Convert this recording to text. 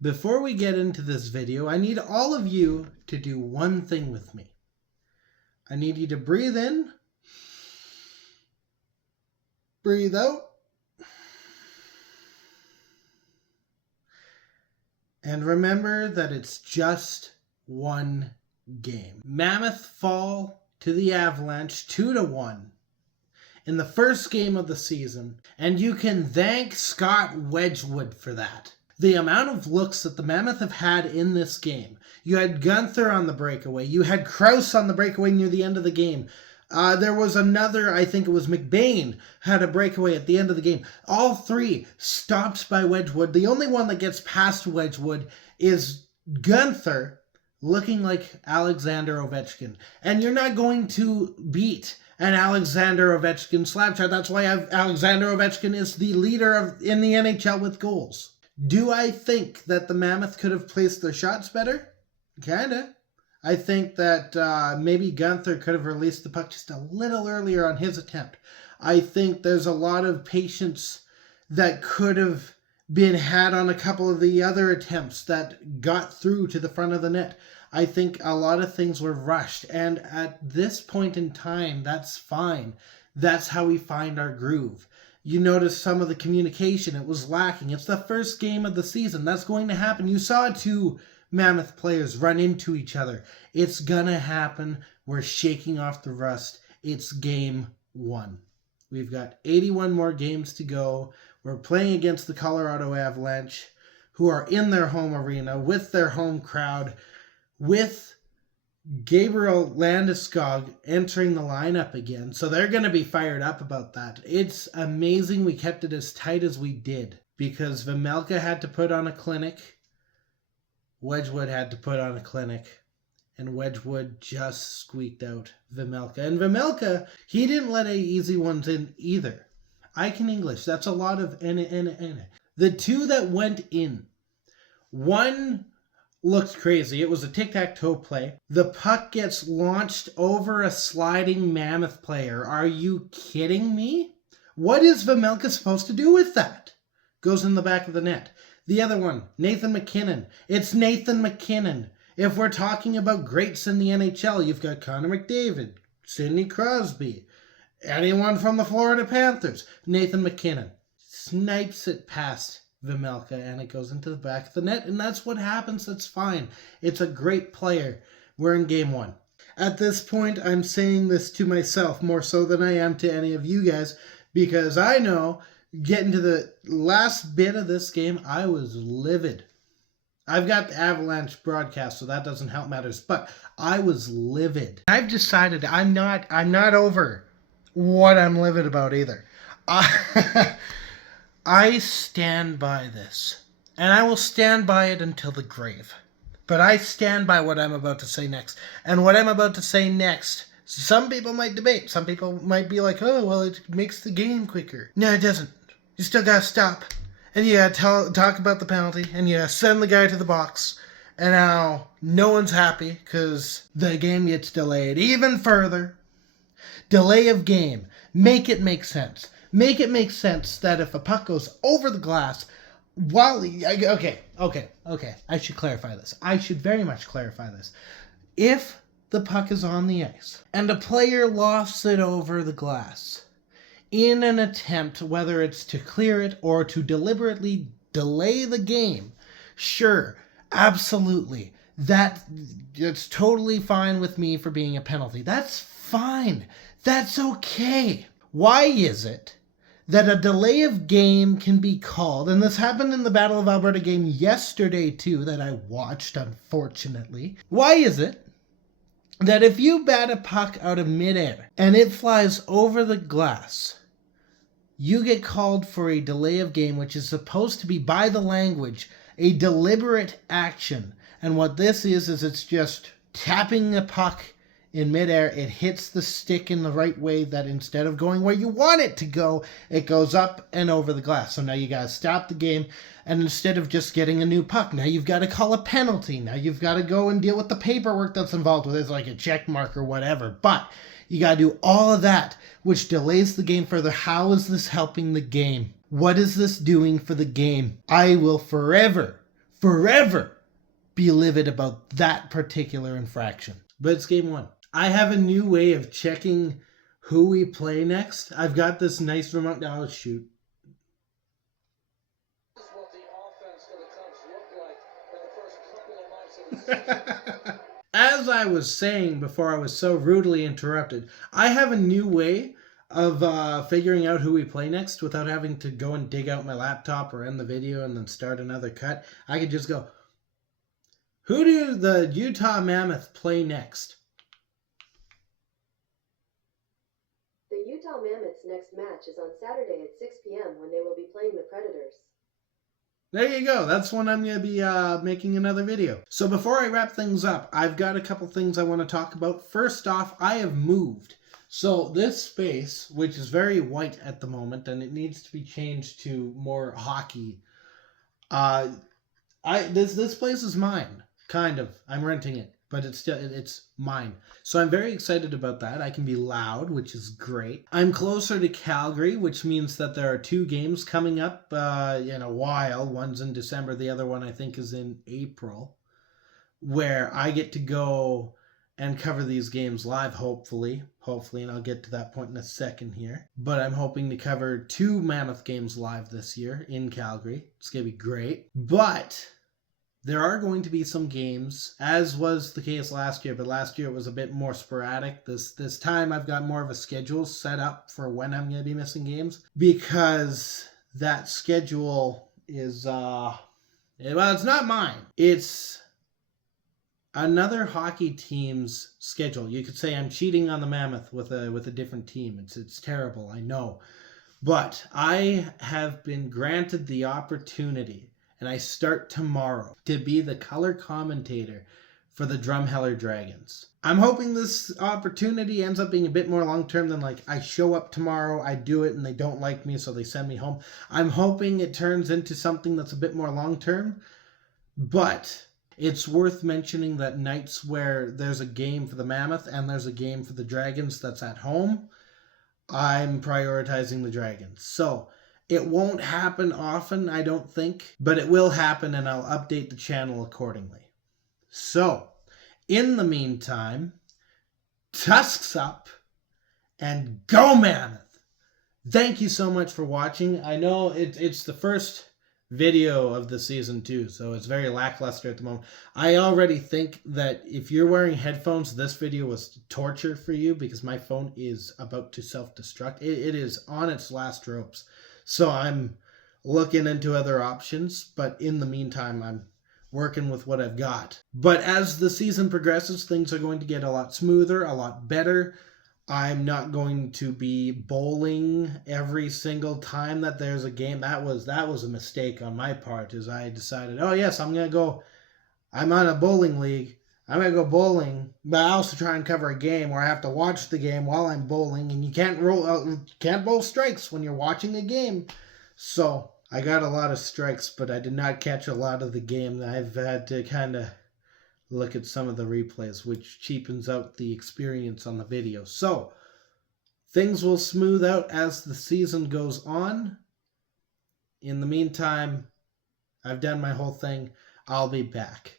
Before we get into this video, I need all of you to do one thing with me. I need you to breathe in, breathe out, and remember that it's just one game. Mammoth fall to the Avalanche 2-1 in the first game of the season, and you can thank Scott Wedgwood for that. The amount of looks that the Mammoth have had in this game. You had Gunther on the breakaway. You had Krause on the breakaway near the end of the game. There was another, I think it was McBain, had a breakaway at the end of the game. All three stopped by Wedgwood. The only one that gets past Wedgwood is Gunther, looking like Alexander Ovechkin. And you're not going to beat an Alexander Ovechkin slap shot. That's why Alexander Ovechkin is the leader in the NHL with goals. Do I think that the Mammoth could have placed their shots better? Kinda. I think that maybe Gunther could have released the puck just a little earlier on his attempt. I think there's a lot of patience that could have been had on a couple of the other attempts that got through to the front of the net. I think a lot of things were rushed, and at this point in time, that's fine. That's how we find our groove. You notice some of the communication, it was lacking. It's the first game of the season. That's going to happen. You saw two Mammoth players run into each other. It's gonna happen. We're shaking off the rust. It's game one. We've got 81 more games to go. We're playing against the Colorado Avalanche, who are in their home arena with their home crowd, with Gabriel Landeskog entering the lineup again. So they're going to be fired up about that. It's amazing we kept it as tight as we did because Vejmelka had to put on a clinic. Wedgwood had to put on a clinic. And Wedgwood just squeaked out Vejmelka. And Vejmelka, he didn't let any easy ones in either. I can English. That's a lot of N. The two that went in. One looked crazy. It was a tic-tac-toe play. The puck gets launched over a sliding Mammoth player. Are you kidding me? What is Vejmelka supposed to do with that? Goes in the back of the net. The other one, Nathan MacKinnon. It's Nathan MacKinnon. If we're talking about greats in the NHL, you've got Connor McDavid, Sidney Crosby, anyone from the Florida Panthers. Nathan MacKinnon snipes it past Vejmelka, and it goes into the back of the net, and that's what happens. That's fine. It's a great player. We're in game one. At this point, I'm saying this to myself more so than I am to any of you guys, because I know getting to the last bit of this game, I was livid. I've got the Avalanche broadcast, so that doesn't help matters, but I was livid. I've decided I'm not over what I'm livid about either. I stand by this, and I will stand by it until the grave. But I stand by what I'm about to say next. And what I'm about to say next, some people might debate. Some people might be like, oh, well, it makes the game quicker. No, it doesn't. You still gotta stop. And you gotta talk about the penalty, and you gotta send the guy to the box. And now no one's happy because the game gets delayed even further. Delay of game. Make it make sense. Make it make sense that if a puck goes over the glass, okay. I should clarify this. I should very much clarify this. If the puck is on the ice and a player lofts it over the glass in an attempt, whether it's to clear it or to deliberately delay the game, sure, absolutely. It's totally fine with me for being a penalty. That's fine. That's okay. Why is it that a delay of game can be called, and this happened in the Battle of Alberta game yesterday too, that I watched, unfortunately. Why is it that if you bat a puck out of midair and it flies over the glass, you get called for a delay of game, which is supposed to be, by the language, a deliberate action. And what this is it's just tapping the puck in midair. It hits the stick in the right way, that instead of going where you want it to go, it goes up and over the glass. So now you got to stop the game, and instead of just getting a new puck, now you've got to call a penalty. Now you've got to go and deal with the paperwork that's involved with it, it's like a check mark or whatever. But you got to do all of that, which delays the game further. How is this helping the game? What is this doing for the game? I will forever forever be livid about that particular infraction. But it's game one. I have a new way of checking who we play next. I've got this nice remote. Oh, shoot. This is what the offense for the Cubs looked like in the first couple of months of the season. As I was saying before I was so rudely interrupted, I have a new way of figuring out who we play next without having to go and dig out my laptop or end the video and then start another cut. I could just go, who do the Utah Mammoth play next? The Utah Mammoth's next match is on Saturday at 6 p.m. when they will be playing the Predators. There you go. That's when I'm going to be making another video. So before I wrap things up, I've got a couple things I want to talk about. First off, I have moved. So this space, which is very white at the moment, and it needs to be changed to more hockey. This place is mine, kind of. I'm renting it, but it's mine. So I'm very excited about that. I can be loud, which is great. I'm closer to Calgary, which means that there are 2 games coming up in a while. One's in December, the other one I think is in April, where I get to go and cover these games live, hopefully, and I'll get to that point in a second here. But I'm hoping to cover 2 Mammoth games live this year in Calgary. It's going to be great. But there are going to be some games, as was the case last year, but last year it was a bit more sporadic. This time I've got more of a schedule set up for when I'm going to be missing games, because that schedule is, well, it's not mine. It's another hockey team's schedule. You could say I'm cheating on the Mammoth with a different team. It's terrible, I know. But I have been granted the opportunity, and I start tomorrow, to be the color commentator for the Drumheller Dragons. I'm hoping this opportunity ends up being a bit more long-term than like I show up tomorrow, I do it, and they don't like me, so they send me home. I'm hoping it turns into something that's a bit more long-term, but it's worth mentioning that nights where there's a game for the Mammoth and there's a game for the Dragons that's at home, I'm prioritizing the Dragons. So it won't happen often, I don't think, but it will happen, and I'll update the channel accordingly. So, in the meantime, tusks up and go Mammoth! Thank you so much for watching. I know it's the first video of the season 2, so it's very lackluster at the moment. I already think that if you're wearing headphones, this video was torture for you, because my phone is about to self-destruct. It is on its last ropes. So I'm looking into other options, but in the meantime, I'm working with what I've got. But as the season progresses, things are going to get a lot smoother, a lot better. I'm not going to be bowling every single time that there's a game. That was a mistake on my part, as I decided, oh yes, I'm on a bowling league. I'm going to go bowling, but I also try and cover a game where I have to watch the game while I'm bowling, and you can't bowl strikes when you're watching a game. So I got a lot of strikes, but I did not catch a lot of the game. I've had to kind of look at some of the replays, which cheapens out the experience on the video. So things will smooth out as the season goes on. In the meantime, I've done my whole thing. I'll be back.